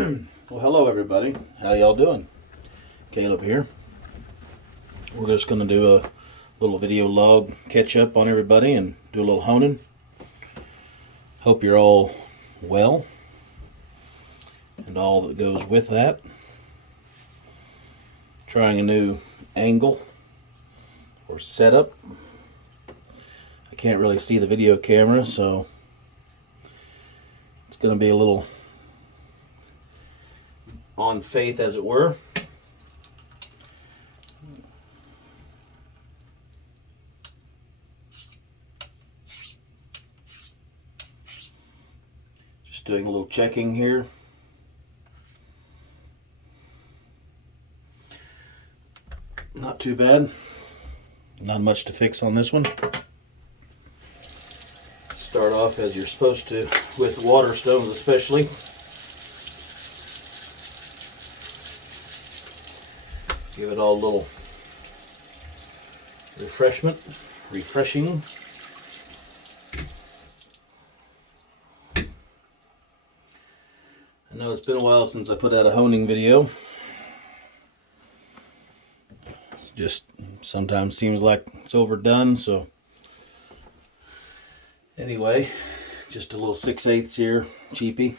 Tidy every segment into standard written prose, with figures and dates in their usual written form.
Well, hello everybody. How y'all doing? Caleb here. We're just going to do a little video log catch up on everybody and do a little honing. Hope you're all well and all that goes with that. Trying a new angle or setup. I can't really see the video camera, so it's going to be a little on faith, as it were. Just doing a little checking here. Not too bad. Not much to fix on this one. Start off as you're supposed to with water stones, especially. Give it all a little refreshing. I know it's been a while since I put out a honing video. It just sometimes seems like it's overdone, so anyway, just a little 6/8 here, cheapy.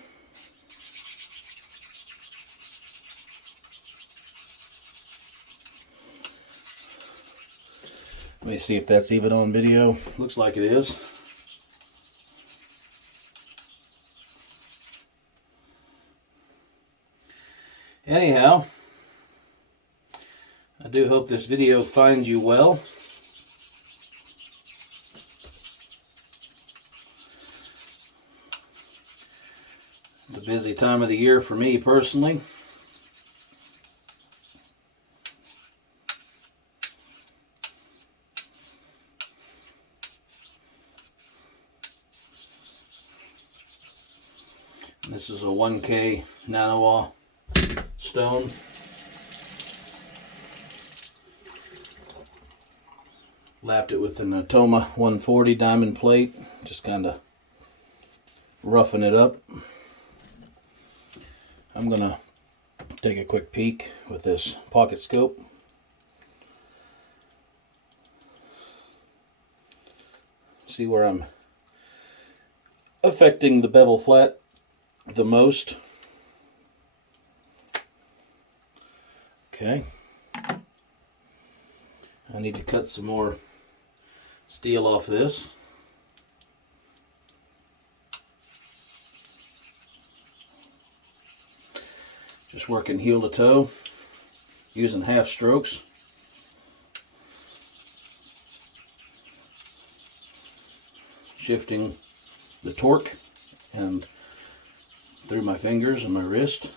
Let me see if that's even on video. Looks like it is. Anyhow, I do hope this video finds you well. It's a busy time of the year for me personally. This is a 1K nanowa stone. Lapped it with an Atoma 140 diamond plate, just kind of roughing it up. I'm gonna take a quick peek with this pocket scope. See where I'm affecting the bevel flat the most. Okay. I need to cut some more steel off this. Just working heel to toe, using half strokes. Shifting the torque and through my fingers and my wrist.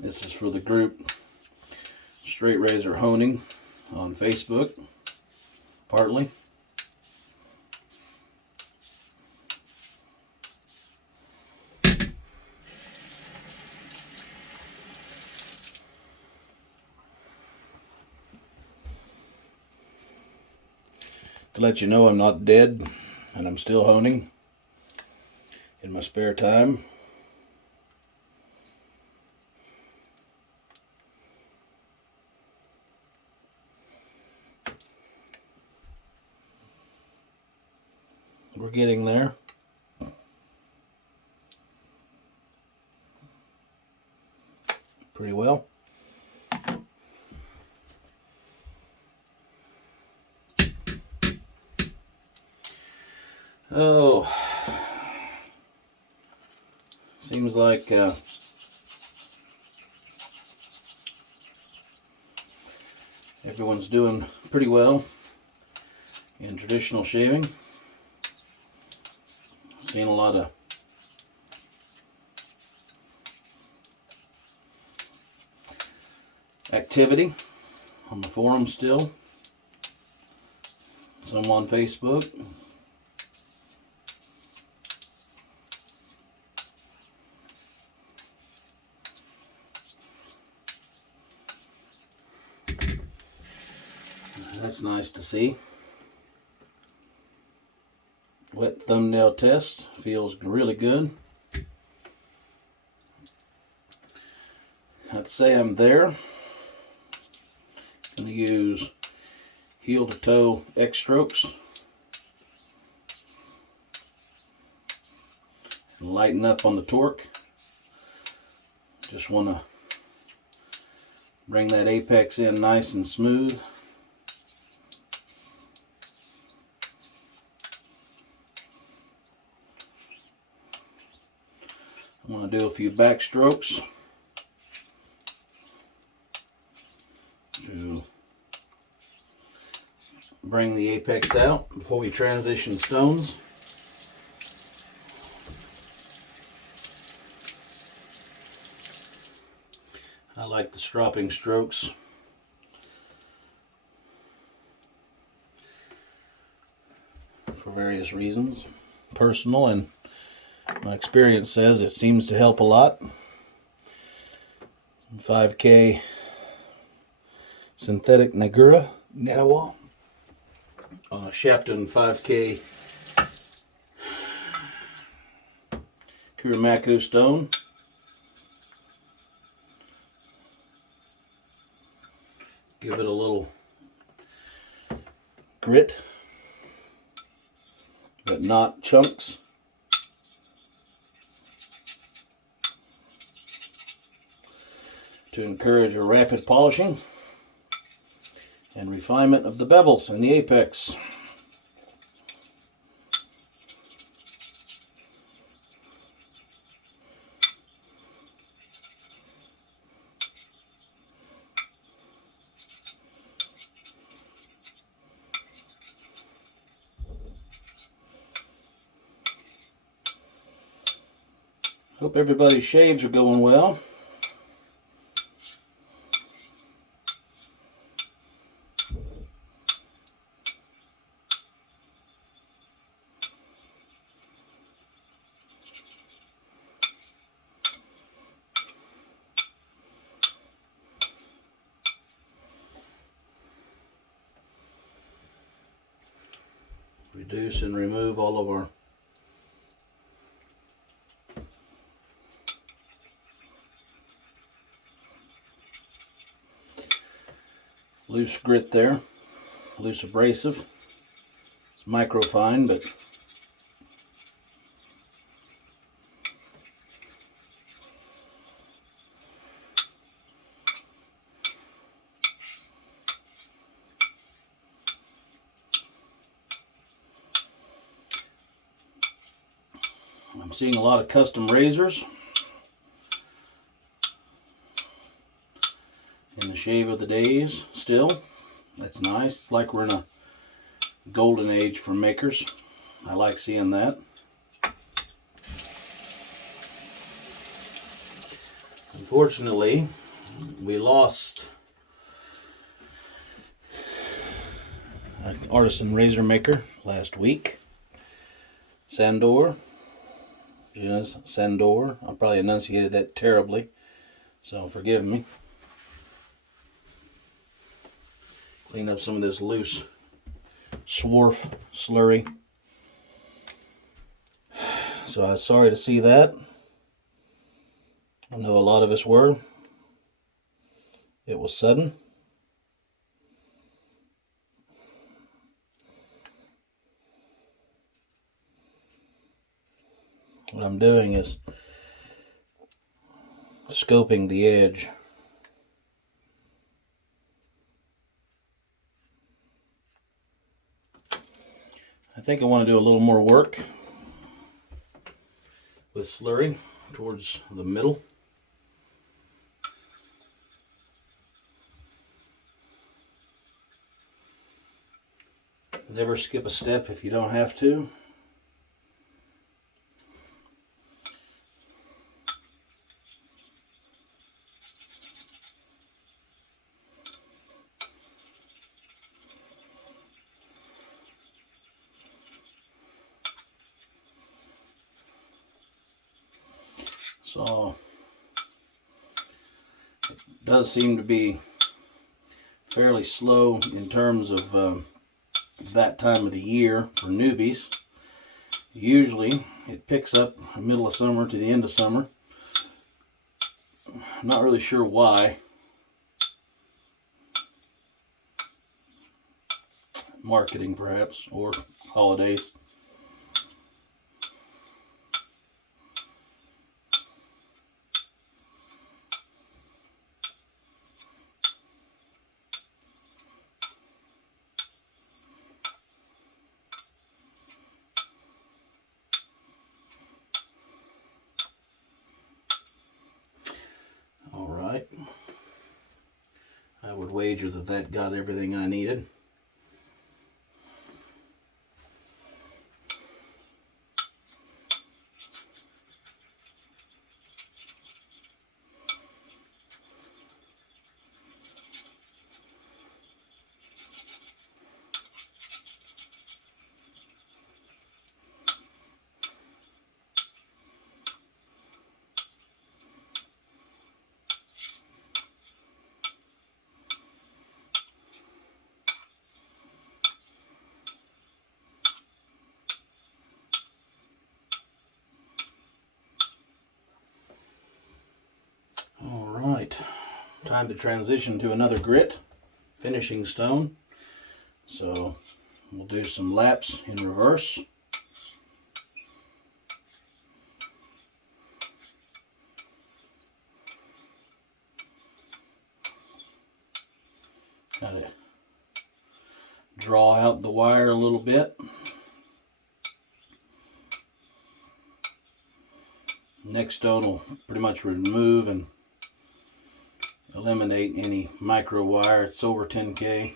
This is for the group Straight Razor Honing on Facebook, partly. To let you know I'm not dead and I'm still honing in my spare time. We're getting there. Pretty well. Oh, seems like everyone's doing pretty well in traditional shaving. Seeing a lot of activity on the forum still. Some on Facebook. That's nice to see. Wet thumbnail test feels really good. I'd say I'm there. I'm going to use heel to toe X strokes and lighten up on the torque. Just want to bring that apex in nice and smooth. I'm going to do a few back strokes to bring the apex out before we transition stones. I like the stropping strokes. For various reasons, personal, and my experience says it seems to help a lot. 5K synthetic Nagura Netawa on a Shapton 5K Kurimako stone. Give it a little grit, but not chunks. To encourage a rapid polishing and refinement of the bevels and the apex. Hope everybody's shaves are going well. Reduce and remove all of our loose grit there, loose abrasive. It's microfine, but I'm seeing a lot of custom razors in the shave of the days still. That's nice. It's like we're in a golden age for makers. I like seeing that. Unfortunately, we lost an artisan razor maker last week. Sandor. Yes, Sandor. I probably enunciated that terribly, so forgive me. Clean up some of this loose swarf slurry. So I was sorry to see that. I know a lot of us were. It was sudden. What I'm doing is scoping the edge. I think I want to do a little more work with slurry towards the middle. Never skip a step if you don't have to. So it does seem to be fairly slow in terms of that time of the year for newbies. Usually it picks up the middle of summer to the end of summer. I'm not really sure why. Marketing perhaps, or holidays. Alright, I would wager that that got everything I needed. Alright, time to transition to another grit, finishing stone. So we'll do some laps in reverse. Kind of draw out the wire a little bit. Next stone will pretty much remove and eliminate any micro wire. It's over 10K.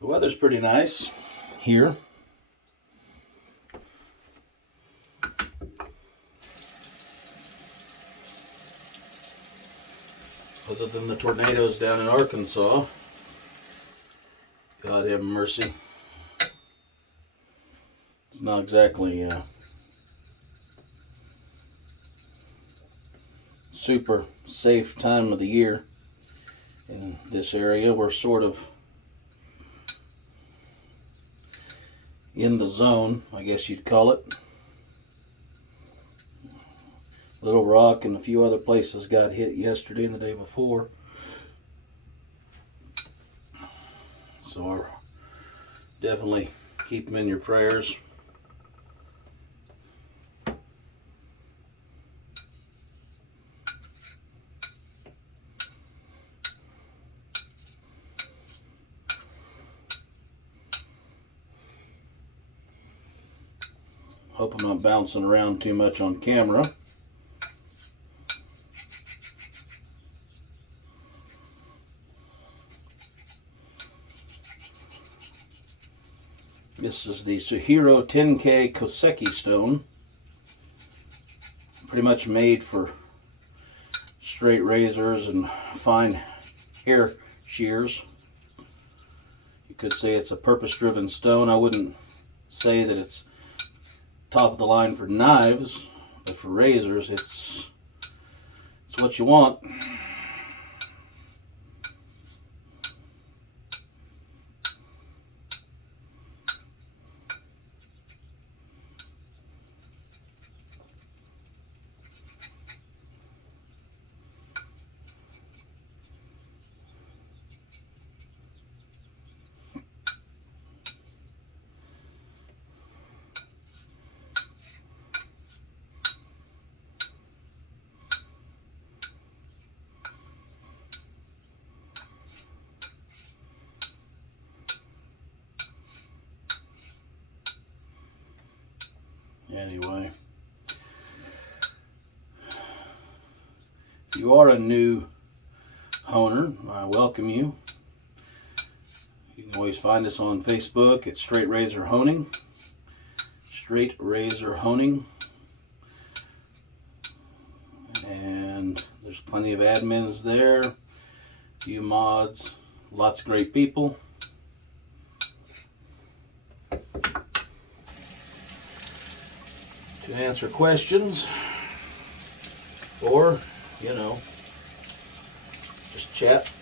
The weather's pretty nice here. Other than the tornadoes down in Arkansas. God have mercy. It's not exactly super safe time of the year in this area. We're sort of in the zone, I guess you'd call it. Little Rock and a few other places got hit yesterday and the day before. So definitely keep them in your prayers. Hope I'm not bouncing around too much on camera. This is the Suhiro 10K Koseki stone. Pretty much made for straight razors and fine hair shears. You could say it's a purpose-driven stone. I wouldn't say that it's top of the line for knives, but for razors, it's what you want. Anyway, if you are a new honer, I welcome you. You can always find us on Facebook at Straight Razor Honing. Straight Razor Honing. And and there's plenty of admins there, few mods, lots of great people. To answer questions, or, you know, just chat.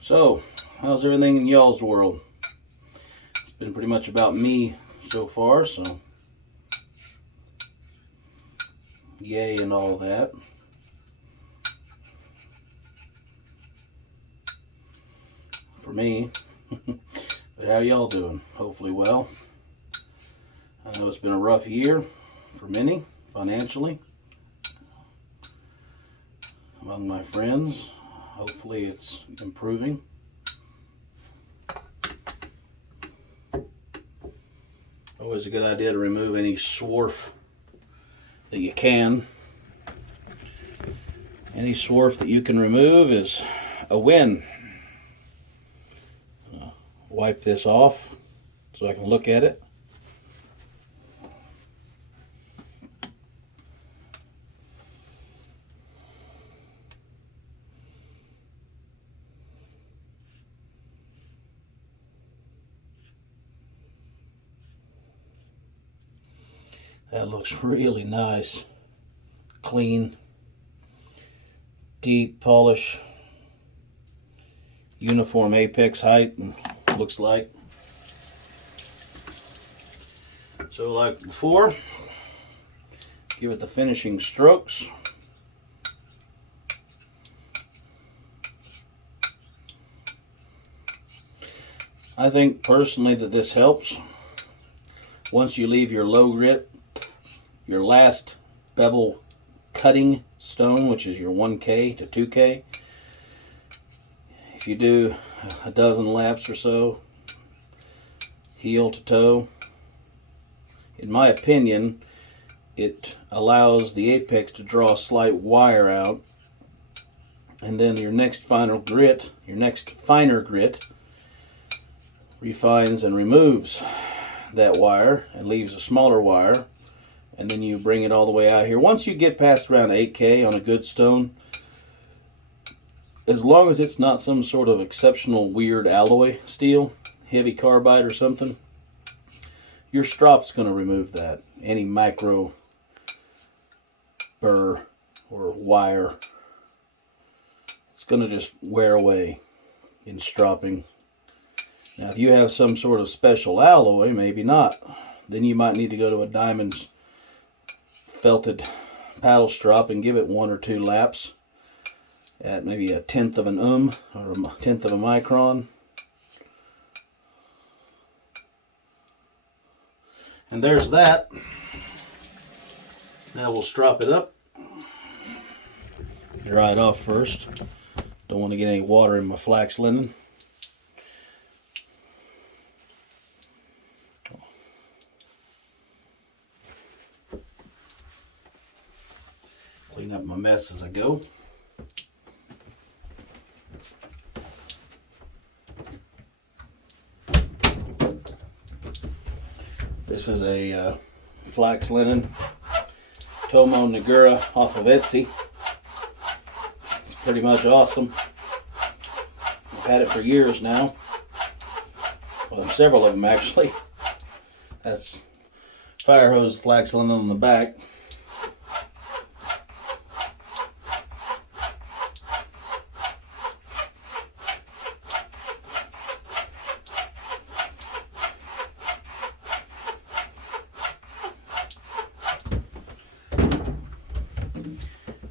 So, how's everything in y'all's world? It's been pretty much about me so far, so yay and all that. For me. But how y'all doing? Hopefully well. I know it's been a rough year for many, financially, among my friends. Hopefully it's improving. Always a good idea to remove any swarf that you can. Any swarf that you can remove is a win. Wipe this off so I can look at it. That looks really nice. Clean, deep polish, uniform apex height, and looks like. So like before, give it the finishing strokes. I think personally that this helps. Once you leave your low grit, your last bevel cutting stone, which is your 1K to 2K, if you do a dozen laps or so, heel to toe, in my opinion, it allows the apex to draw a slight wire out, and then your next finer grit refines and removes that wire and leaves a smaller wire, and then you bring it all the way out here. Once you get past around 8K on a good stone, as long as it's not some sort of exceptional weird alloy steel, heavy carbide or something, your strop's going to remove that. Any micro burr or wire, it's going to just wear away in stropping. Now if you have some sort of special alloy, maybe not. Then you might need to go to a diamond felted paddle strop and give it 1 or 2 laps at maybe 1/10 of an or 1/10 of a micron. And there's that. Now we'll strop it up. Dry it off first. Don't want to get any water in my flax linen. Clean up my mess as I go. This is a flax linen Tomo Nagura off of Etsy. It's pretty much awesome. I've had it for years now. Well, several of them actually. That's fire hose flax linen on the back.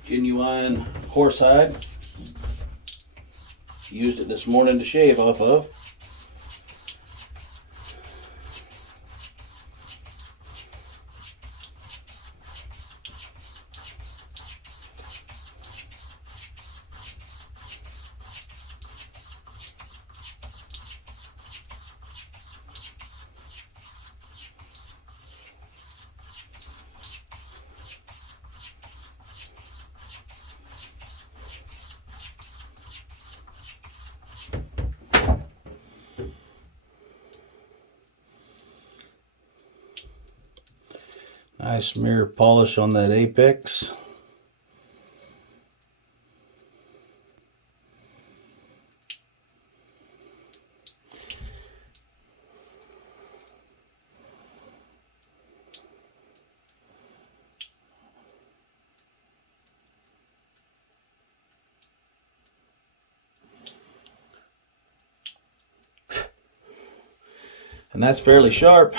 Genuine horsehide. Used it this morning to shave off of. Nice mirror polish on that apex. And that's fairly sharp.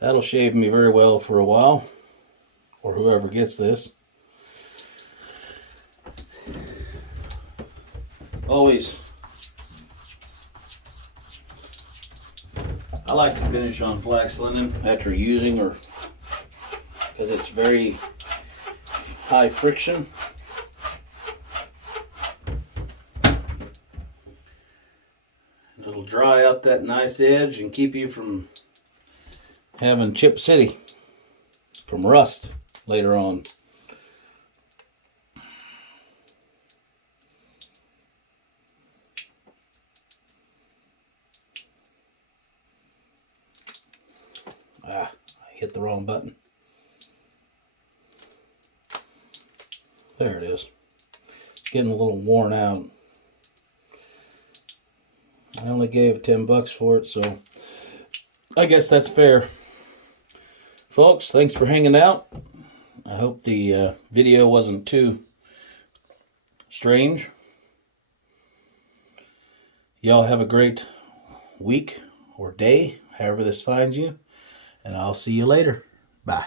That'll shave me very well for a while, or whoever gets this. Always, I like to finish on flax linen after using, or because it's very high friction. It'll dry out that nice edge and keep you from having Chip City from rust later on. I hit the wrong button. There it is. It's getting a little worn out. I only gave $10 for it, so I guess that's fair. Folks, thanks for hanging out. I hope the video wasn't too strange. Y'all have a great week or day, however this finds you, and I'll see you later. Bye.